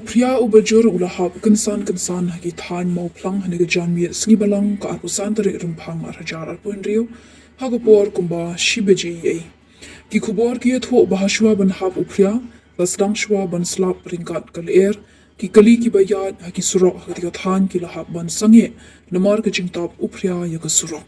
phria ubajur ulahap kynsan hagi than Mawphlang haniga janmi sngibalang ka arpusan tari rumphang arhajar arpunriu hagapor kumba shibaji ei ki khubor ki tho bahashwa ban hap phria lasdang shwa ban slap ringkat kaler ki kali ki bayad hagi surok hagi than ki lahap ban sange namar ka jingtap phria ya ka surok